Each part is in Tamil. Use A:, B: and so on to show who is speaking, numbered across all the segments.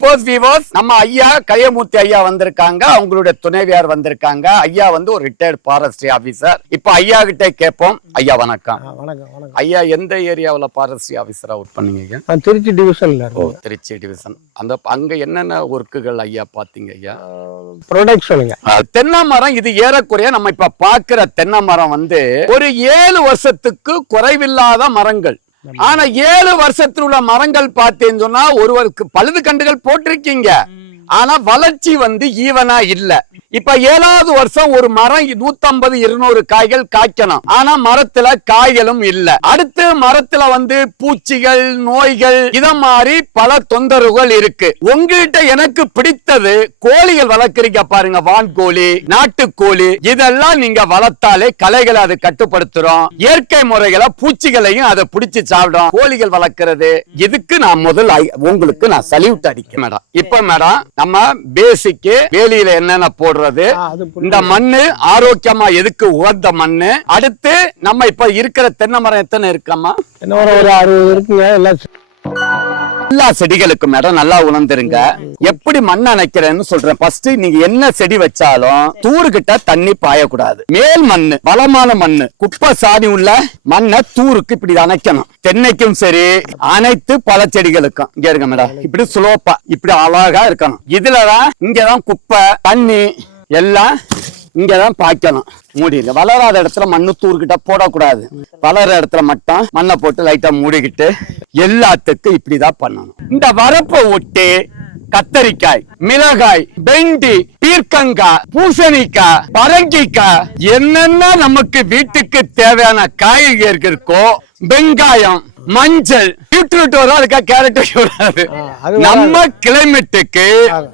A: சப்போஸ் விவோஸ் நம்ம ஐயா கயமூர்த்தி ஐயா வந்திருக்காங்க. அவங்களுடைய துணைவியார் வந்திருக்காங்க. ஐயா வந்து ஒரு ரிட்டையர்ட் ஃபாரஸ்ட்ரி ஆபீசர் இப்போ ஐயா கிட்ட கேட்போம். ஐயா வணக்கம்.
B: வணக்கம்
A: ஐயா எந்த ஏரியாவுல ஃபாரஸ்ட்ரி ஆபீசரா ஒர்க் பண்ணீங்க
B: திருச்சி டிவிஷன்ல இருக்கேன்
A: திருச்சி டிவிஷன் அந்த அங்க என்னென்ன ஒர்க்குகள் ஐயா பாத்தீங்க ஐயா?
B: ப்ராடக்ட் சொல்லுங்க
A: தென்னை மரம் இது ஏறக்குறைய நம்ம இப்ப பாக்குற தென்னை மரம் வந்து ஒரு ஏழு வருஷத்துக்கு குறைவில்லாத மரங்கள். ஆனா ஏழு வருஷத்தில் உள்ள மரங்கள் பார்த்தேன்னு சொன்னா ஒருவருக்கு பழுது கண்டுகள் போட்டிருக்கீங்க. ஆனா வளர்ச்சி வந்து ஈவனா இல்ல. இப்ப ஏழாவது வருஷம் ஒரு மரம் நூத்தம்பது இருநூறு காய்கள் காய்க்கணும். ஆனா மரத்துல காய்களும் இல்ல. அடுத்து மரத்துல வந்து பூச்சிகள் நோய்கள் இத மாதிரி பல தொந்தரவுகள் இருக்கு. உங்ககிட்ட எனக்கு பிடித்தது கோழிகள் வளர்க்குறீங்க பாருங்க வான்கோழி நாட்டுக்கோழி. இதெல்லாம் நீங்க வளர்த்தாலே கலைகளை அது கட்டுப்படுத்துறோம். இயற்கை முறைகளை பூச்சிகளையும் அதை பிடிச்சு சாப்பிடும் கோழிகள் வளர்க்கறது. இதுக்கு நான் முதல் உங்களுக்கு நான் சல்யூட் அடிக்க மேடம். இப்ப மேடம் நம்ம பேசிக்கு வேலியில என்னென்ன போடுறது. இந்த மண்ணு ஆரோக்கியமா எதுக்கு உகந்த மண்ணு? அடுத்து நம்ம இப்ப இருக்கிற தென்னை மரம் எத்தனை இருக்கம்மா?
B: என்ன ஒரு அறுபது இருக்குங்க. எல்லாம்
A: எல்லா செடிகளுக்கும் மேடம் நல்லா உணர்ந்துருங்க. எப்படி மண் அணைக்கிறேன்னு சொல்றேன். ஃபர்ஸ்ட் நீங்க என்ன செடி வச்சாலும் தூருகிட்ட தண்ணி பாயக்கூடாது. மேல் மண்ணு வளமான மண்ணு குப்பை சாணி உள்ள மண்ணை தூருக்கு இப்படி அணைக்கணும். தென்னைக்கும் சரி அனைத்து பல செடிகளுக்கும். இங்க இருங்க மேடம். இப்படி சுலோப்பா இப்படி அழகா இருக்கணும். இதுலதான் இங்கதான் குப்பை தண்ணி எல்லாம் இங்கதான் பாய்க்கணும். மூடிடு வளராத இடத்துல மண்ணு தூர்கிட்ட போடக்கூடாது. வளர இடத்துல மட்டும் மண்ணை போட்டு லைட்டா மூடிக்கிட்டு எல்லாத்துக்கும் இப்படிதான் பண்ணணும். இந்த வரப்பை ஒட்டி கத்தரிக்காய் மிளகாய் வெண்டி பீர்க்கங்காய் பூசணிக்காய் பரங்கிக்காய் என்னென்ன நமக்கு வீட்டுக்கு தேவையான காய்கறி இருக்கோ வெங்காயம் மஞ்சள் பீட்ரூட் வரும் அதுக்காக கேரட் வராது. நம்ம கிளைமேட்டுக்கு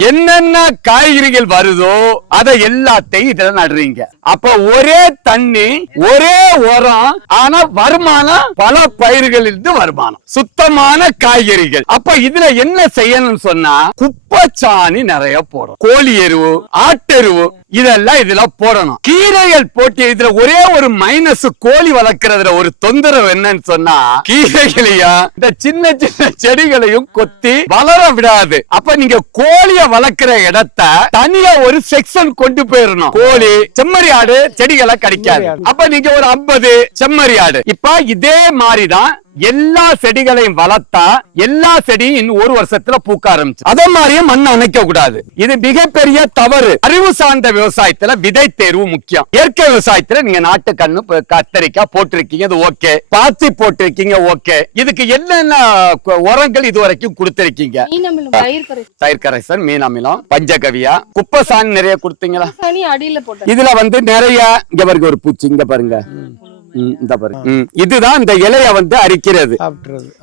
A: என்னென்ன காய்கறிகள் வருதோ அதை எல்லாத்தையும் இதுல நடுறீங்க. அப்ப ஒரே தண்ணி ஒரே உரம் ஆனா வருமானம் பல பயிர்களில் இருந்து வருமானம். சுத்தமான காய்கறிகள். அப்ப இதுல என்ன செய்யணும்னு சொன்னா குப்பைச்சாணி நிறைய போடும் கோழி எருவு ஆட்டெருவு இதெல்லாம் இதுல போடணும். கீரைகள் போட்டு இதுல ஒரே ஒரு மைனஸ் கோழி வளர்க்கறதுல ஒரு தொந்தரவு என்னன்னு சொன்னா கீரைகளையும் இந்த சின்ன சின்ன செடிகளையும் கொத்தி வளர விடாது. அப்ப நீங்க கோழிய வளர்க்கிற இடத்த தனியா ஒரு செக்ஷன் கொண்டு போயிடணும் கோழி செம்மறி ஆடு செடிகளை கிடைக்காது. அப்ப நீங்க ஒரு 50 செம்மறி ஆடு. இப்ப இதே மாதிரிதான் எல்லா செடிகளையும் வளர்த்தா எல்லா செடியும் இன்னும் ஒரு வருஷத்துல பூக்க ஆரம்பிச்சு அதே மாதிரியே மண் அணைக்க கூடாது. இது மிகப்பெரிய தவறு. அறிவு சார்ந்த விவசாயத்துல விதை தேர்வு முக்கியம். இயற்கை விவசாயத்துல நீங்க நாட்டு கண்ணு கத்தரிக்காய் போட்டிருக்கீங்க இது ஓகே. பாத்தி போட்டிருக்கீங்க ஓகே. இதுக்கு என்னென்ன உரங்கள் இது வரைக்கும் கொடுத்திருக்கீங்க தயிர் கரைசல். மீன் அமிலம் பஞ்சகவியா குப்பை சாணி நிறைய கொடுத்தீங்களா? இதுல வந்து நிறைய இங்க பாருங்க ஒரு பூச்சி இங்க பாருங்க. இந்த பாருங்க. இதுதான் இந்த இலைய வந்து அரிக்கிறது.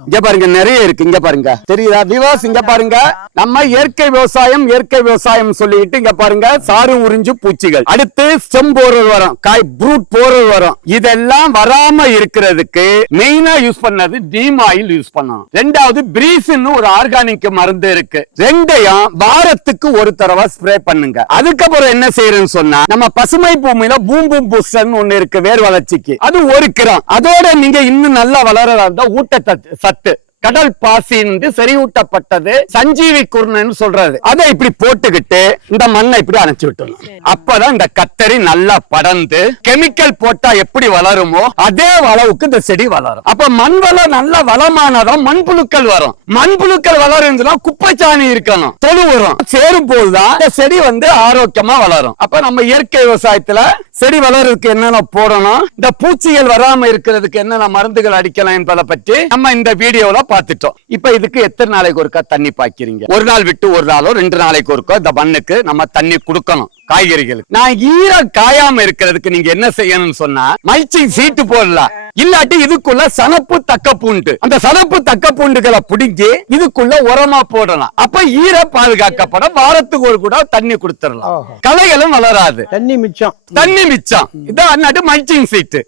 A: இங்க பாருங்க நிறைய இருக்கு. இங்க பாருங்க. தெரியுதா? விவாஸ் இங்க பாருங்க. நம்ம இயற்கை விவசாயம் இயற்கை விவசாயம் சொல்லிட்டு இங்க பாருங்க சாறு உறிஞ்சு பூச்சிகள். அடுத்து செம்போரல் வரும். காய் ப்ரூட் போரல் வரும். இதெல்லாம் வராம இருக்கிறதுக்கு மெயினா யூஸ் பண்ணது நீம் ஆயில் யூஸ் பண்ணணும். ரெண்டாவது பிரீஸ்னு ஒரு ஆர்கானிக் மருந்து இருக்கு. ரெண்டையும் வாரத்துக்கு ஒரு தடவை ஸ்ப்ரே பண்ணுங்க. அதுக்கப்புறம் என்ன செய்யறேன்னு சொன்னா நம்ம பசுமை பூமியில பூம்பும் பூசன் ஒண்ணு இருக்கு வேர் வளர்ச்சிக்கு அது ஒரு கிராம் அதோட நீங்க இன்னும் நல்லா வளரதா இருந்தா ஊட்டச்சத்து சத்து. கடல் பாசின்னு செறிவூட்டப்பட்டது. சஞ்சீவி குருணன்னு சொல்றது அதை இப்படி போட்டுக்கிட்டு இந்த மண்ணை இப்படி அணைச்சு விட்டுணும் அப்பதான் இந்த கத்தரி நல்லா படர்ந்து கெமிக்கல் போட்டா எப்படி வளருமோ அதே அளவுக்கு இந்த செடி வளரும். அப்ப மண் வளம் நல்ல வளமானதும் மண்புழுக்கள் வரும். மண்புழுக்கள் வளருதுன்னா குப்பைச்சாணி இருக்கணும். தொழு உரம். சேரும் போதுதான் இந்த செடி வந்து ஆரோக்கியமா வளரும். அப்ப நம்ம இயற்கை விவசாயத்துல செடி வளர்றதுக்கு என்னென்ன போடணும்? இந்த பூச்சிகள் வராம இருக்கிறதுக்கு என்னென்ன மருந்துகள் அடிக்கலாம் என்பதை பற்றி நம்ம இந்த வீடியோல பார்த்துட்டோம். இப்ப இதுக்கு எத்தனை நாளைக்கு ஒருக்கா தண்ணி பாய்க்கிறீங்க? ஒரு நாள் விட்டு ஒரு நாளோ ரெண்டு நாளைக்கு ஒருக்கோ இந்த மண்ணுக்கு நம்ம தண்ணி கொடுக்கணும். காய்கறிகளுக்கு. நான் ஈரம் காயாம இருக்கிறதுக்கு நீங்க என்ன செய்யணும்னு சொன்னா மல்ச்சிங் சீட்டு போடலாம். இல்லாட்டி இதுக்குள்ள சனப்பு தக்க பூண்டு அந்த சனப்பு தக்க பூண்டுகளை பிடிங்கி இதுக்குள்ள உரமா போடலாம். அப்ப ஈர பாதுகாக்கப்பட வாரத்துக்கு ஒரு கூட தண்ணி கொடுத்துடலாம். களைகளும் வளராது.
B: தண்ணி மிச்சம்.
A: தண்ணி மிச்சம். இதான் அன்னாட்டு மல்ச்சிங் சீட்டு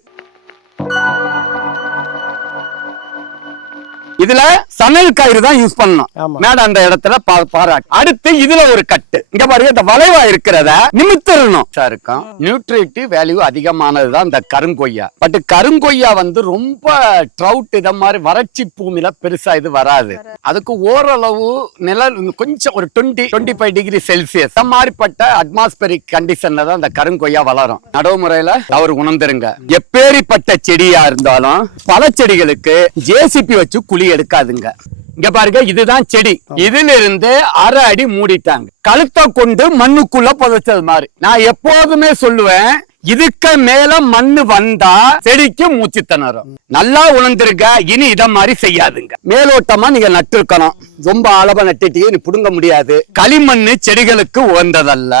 A: இதுல சணல் கயிறு தான் யூஸ் பண்ணணும். மேடம் அந்த இடத்துல பா- பாராட்டு. அடுத்து இதுல ஒரு கட்டு. இங்க பாருங்க இந்த வளைவா இருக்கிறத நிமித்திரணும். இருக்கும் நியூட்ரிட்டி வேல்யூ அதிகமானதுதான் இந்த கருங்கொய்யா. பட் கருங்கொய்யா வந்து ரொம்ப ட்ரவுட் இத மாதிரி வறட்சி பூமியில பெருசா இது வராது. அதுக்கு ஓரளவு நிழல் கொஞ்சம் ஒரு twenty twenty five degree Celsius மாதிரிப்பட்ட அட்மாஸ்பரிக் கண்டிஷன்ல தான் இந்த கருங்கொய்யா வளரும். நடைமுறையில அவர் உணர்ந்துருங்க. எப்பேரிப்பட்ட செடியா இருந்தாலும் பல செடிகளுக்கு ஜேசிபி வச்சு குழி எடுக்காதுங்க. இங்க பாருங்க இதுதான் செடி. இதுல இருந்து அரை அடி மூடிட்டாங்க. கழுத்தை கொண்டு மண்ணுக்குள்ள புதைச்சது மாதிரி. நான் எப்போதுமே சொல்லுவேன் இதுக்கு மேல மண்ணு வந்தா செடிக்கு மூச்சு திணறும் நல்லா உணர்ந்திருக்க இனி இத மாதிரி செய்யாதுங்க. மேலோட்டமா நீங்க நட்டிருக்கணும். ரொம்ப அளவா நட்டுட்டீங்க நீ புடுங்க முடியாது. களிமண்ணு செடிகளுக்கு உகந்ததல்ல.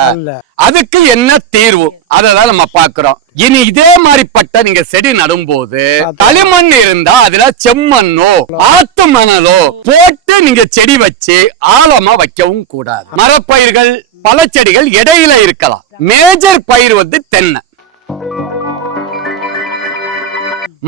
A: அதுக்கு என்ன தீர்வு? அததான் நம்ம பாக்குறோம் இனி இதே மாதிரிப்பட்ட நீங்க செடி நடும்போது களிமண் இருந்தா அதுல செம்மண்ணோ ஆத்து மணலோ போட்டு நீங்க செடி வச்சு ஆழமா வைக்கவும் கூடாது. மரப்பயிர்கள் பல செடிகள் இடையில இருக்கலாம். மேஜர் பயிர் வந்து தென்னை.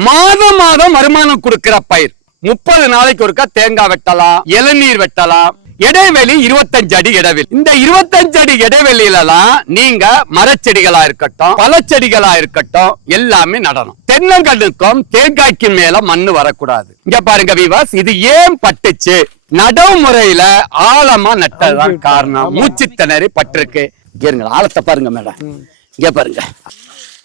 A: மாதம் மாதம் வருமானம் கொடுக்கிற பயிர். முப்பது நாளைக்கு ஒருக்கா தேங்காய் வெட்டலாம் இளநீர் வெட்டலாம். இடைவெளி இருபத்தஞ்சு அடி இடைவெளி. இந்த இருபத்தஞ்சு அடி இடைவெளியிலலாம் நீங்க மரச்செடிகளா இருக்கட்டும் பழச்செடிகளா இருக்கட்டும் எல்லாமே நடணும். தென்னங்கண்ணுக்கும் தேங்காய்க்கு மேல மண்ணு வரக்கூடாது. இங்க பாருங்க விவாஸ் இது ஏன் பட்டுச்சு? நடைமுறையில ஆழமா நட்டதுதான் காரணம். மூச்சு திணறி பட்டிருக்கு. இருங்க ஆழத்தை பாருங்க மேடம். இங்க பாருங்க.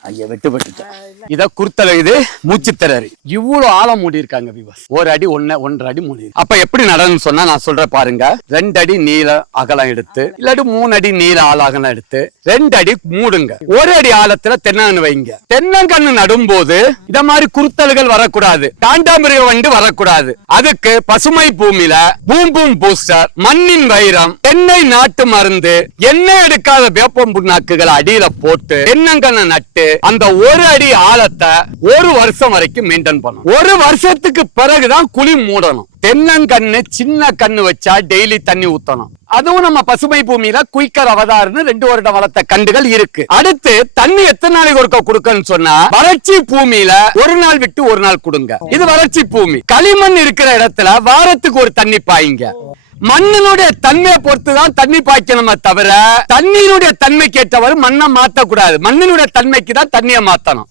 A: ஐயா வெட்டுப்பட்டு இத குர்த்தல இது மூச்சு திணறி. இவ்வளவு ஆழம் மூடி இருக்காங்க விவாஸ் ஒரு அடி ஒன்னு ஒன்றரை அடி மூடி. அப்ப எப்படி நடன்னு சொன்னா நான் சொல்றேன் பாருங்க. ரெண்டு அடி நீள அகலம் எடுத்து இல்லாட்டி மூணு அடி நீள ஆழ அகலம் எடுத்து ரெண்டு அடி மூடுங்க. ஒரு அடி ஆழத்துல தென்னங்கன்னு வைங்க. தென்னங்கன்னு நடும்போது இத மாதிரி குருத்தல்கள் வரக்கூடாது. காண்டாமிருக வண்டு வரக்கூடாது. அதுக்கு பசுமை பூமியில பூம் பூம் பூஸ்டர் மண்ணின் வைரம் தென்னை நாட்டு மருந்து எண்ணெய் எடுக்காத வேப்பம் புண்ணாக்குகளை அடியில போட்டு தென்னங்கண்ணை நட்டு அந்த ஒரு அடி ஆழத்தை ஒரு வருஷம் வரைக்கும் மெயின்டைன் பண்ணணும். ஒரு வருஷத்துக்கு பிறகுதான் குழி மூடணும். தென்னங்கண்ணு சின்ன கண்ணு வச்சா டெய்லி தண்ணி ஊத்தணும். அதுவும் நம்ம பசுமை பூமியில குயிக்கர் அவதார்னு ரெண்டு வருடம் வளர்த்த கண்டுகள் இருக்கு. அடுத்து தண்ணி எத்தனை நாளைக்கு ஒருக்க கொடுக்கன்னு சொன்னா வறட்சி பூமியில ஒரு நாள் விட்டு ஒரு நாள் கொடுங்க. இது வறட்சி பூமி. களிமண் இருக்கிற இடத்துல வாரத்துக்கு ஒரு தண்ணி பாயுங்க. மண்ணினுடைய தன்மையை பொறுத்து தான் தண்ணி பாய்க்கணுமே தவிர தண்ணீருடைய தன்மைக்கு ஏற்றவாறு மண்ணை மாத்தக்கூடாது மண்ணினுடைய தன்மைக்கு தான் தண்ணியை மாத்தணும்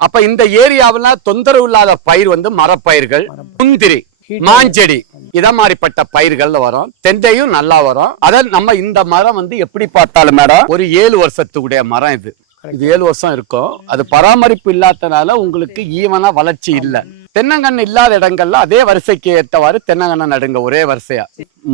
A: அப்ப இந்த ஏரியாவுல தொந்தரவு இல்லாத பயிர் வந்து மரப்பயிர்கள் முந்திரி மாஞ்செடி இத மாதிரிப்பட்ட பயிர்கள்ல வரும். தென்னையும் நல்லா வரும். அத நம்ம இந்த மரம் வந்து எப்படி பார்த்தாலும் மேடம் ஒரு ஏழு வருஷத்துக்குடைய மரம் இது. இது ஏழு வருஷம் இருக்கும். அது பராமரிப்பு இல்லாதனால உங்களுக்கு ஈவனா வளர்ச்சி இல்ல. தென்னங்கன்று இல்லாத இடங்கள்ல அதே வரிசைக்கு ஏற்றவாறு தென்னங்கண்ணை நடுங்க ஒரே வரிசையா.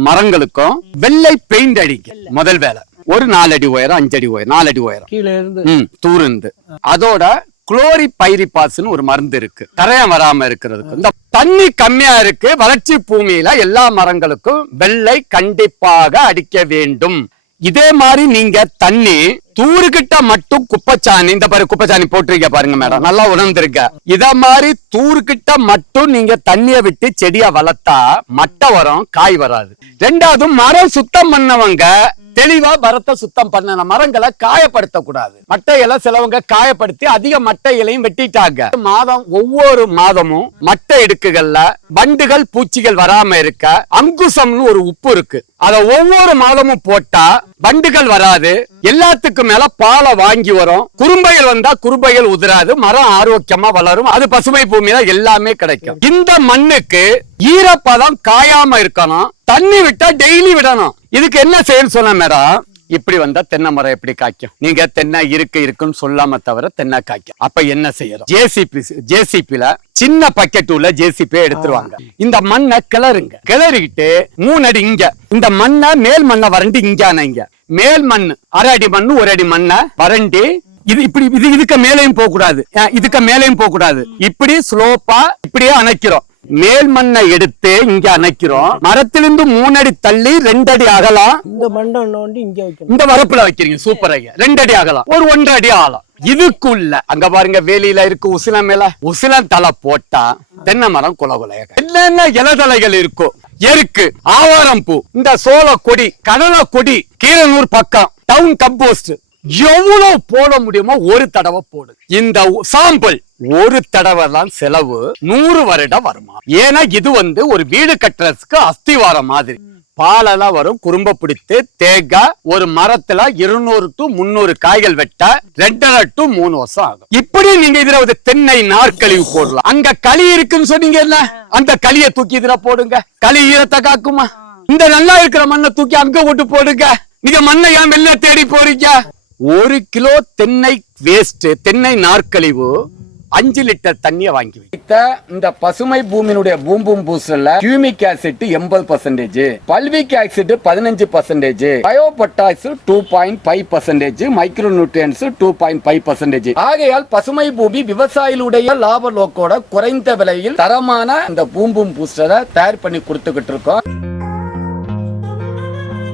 A: மரங்களுக்கும் வெள்ளை பெயிண்ட் அடிங்க. முதல் வேலை. ஒரு நாலு அடி உயரம் அஞ்சு அடி உயரம் நாலு அடி உயரம்.
B: கீழே இருந்து.
A: ம் தூருந்து அதோட குளோரி பைரிபாஸ்னு ஒரு மருந்து இருக்கு. கரையம் வராம இருக்கிறதுக்கு. இந்த தண்ணி கம்மியா இருக்கு. வறட்சி பூமியில எல்லா மரங்களுக்கும் வெள்ளை கண்டிப்பாக அடிக்க வேண்டும். இதே மாதிரி நீங்க தண்ணி தூருகிட்ட மட்டும் குப்பைச்சாணி இந்த பாரு குப்பைச்சாணி போட்டிருக்க பாருங்க மேடம் நல்லா உணர்ந்திருக்க. இத மாதிரி தூருகிட்ட மட்டும் நீங்க தண்ணிய விட்டு செடிய வளர்த்தா மட்டை வரும் காய் வராது. ரெண்டாவது மரம் சுத்தம் பண்ணவங்க தெளிவா மரத்தை சுத்தம் பண்ணணும் மரங்களை காயப்படுத்த கூடாது சிலவங்க காயப்படுத்தி அதிக மட்டை இலையும் வெட்டிட்டாங்க. மாதம் ஒவ்வொரு மாதமும் மட்டை இடுக்குகள்ல வண்டுகள் பூச்சிகள் வராம இருக்க அங்குசம்னு ஒரு உப்பு இருக்கு. அத ஒவ்வொரு மாதமும் போட்டா வண்டுகள் வராது. எல்லாத்துக்கும் மேல பாலை வாங்கி வரும். குறும்பைகள் வந்தா குறும்பைகள் உதிராது. மரம் ஆரோக்கியமா வளரும். அது பசுமை பூமியில எல்லாமே கிடைக்கும். இந்த மண்ணுக்கு ஈரப்பதம் காயாம இருக்கணும். தண்ணி விட்டா டெய்லி விடணும். இதுக்கு என்ன செய்யணும் சொன்ன மேடம் இப்படி வந்தா தென்னை மரம் எப்படி காய்க்கும்? நீங்க தென்னை இருக்கு இருக்குன்னு சொல்லாம தவிர தென்னை காய்க்கும். அப்ப என்ன செய்யறோம்? ஜேசிபி ஜேசிபில சின்ன பக்கெட் உள்ள ஜேசிபி எடுத்துருவாங்க. இந்த மண்ணை கிளறுங்க. கிளறிக்கிட்டு மூணு அடி இங்க. இந்த மண்ணை மேல் மண்ணை வறண்டி இங்க மேல் மண் அரை அடி மண்ணு ஒரு அடி மண்ணை வறண்டி. இது இப்படி இது இதுக்கு மேலேயும் போக கூடாது இதுக்கு மேலேயும் போக கூடாது இப்படி ஸ்லோப்பா இப்படியே அணைக்கிறோம். மேல் மண்ணை எடுத்து இங்க அணைக்கிறோம். மரத்திலிருந்து மூணு அடி தள்ளி ரெண்டு அடி அகலம்.
B: இந்த மண்டம் நோண்டி இங்கே வைக்கணும்.
A: இந்த வரப்புல வைக்கிறீங்க சூப்பர் ஐயா. ரெண்டு அடி அகலம். ஒரு ஒன்றரை அடி ஆழம். இதுக்குள்ள அங்க பாருங்க வேலியில இருக்கு உசிலம் மேல. உசிலம் தலை போட்டா தென்னை மரம் குல குலையாக என்னென்ன இலதலைகள் இருக்கும் எருக்கு ஆவாரம் பூ இந்த சோள கொடி கடலை கொடி கீரனூர் பக்கம் டவுன் கம்போஸ்ட் எவ்வளவு போட முடியுமோ ஒரு தடவை போடு. இந்த சாம்பிள் ஒரு தடவை தான் செலவு நூறு வருடம் வருமா? ஏன்னா இது வந்து ஒரு வீடு கட்டுறதுக்கு அஸ்திவாரம் மாதிரி. பாலெல்லாம் வரும் குறும்ப பிடித்து தேங்காய் ஒரு மரத்துல இருநூறு டு முன்னூறு காய்கள் வெட்ட ரெண்டரை டு மூணு வருஷம் ஆகும். இப்படி நீங்க இதுல ஒரு தென்னை நாற்கழிவு போடலாம். அங்க களி இருக்குன்னு சொன்னீங்க என்ன அந்த களியை தூக்கி இதுல போடுங்க. களி ஈரத்தை காக்குமா? இந்த நல்லா இருக்கிற மண்ணை தூக்கி அங்க விட்டு போடுங்க. நீங்க மண்ணை ஏன் வெளில தேடி போறீங்க? ஒரு கிலோ தென்னை வேஸ்ட் தென்னை நாற்கழிவு அஞ்சு லிட்டர் தண்ணியை வாங்கி வைத்த இந்த பசுமை பூமியினுடைய பூம்பும் பூசல்ல கியூமிக் ஆசிட் எண்பது பர்சன்டேஜ் பல்விக் ஆசிட் பதினஞ்சு percentage bio potash two point five percentage micro nutrients two point five percentage ஆகையால் பசுமை பூமி விவசாயிகளுடைய லாப நோக்கோட குறைந்த விலையில் தரமான இந்த பூம்பும் பூஸ்டரை தயார் பண்ணி கொடுத்துக்கிட்டு இருக்கோம்.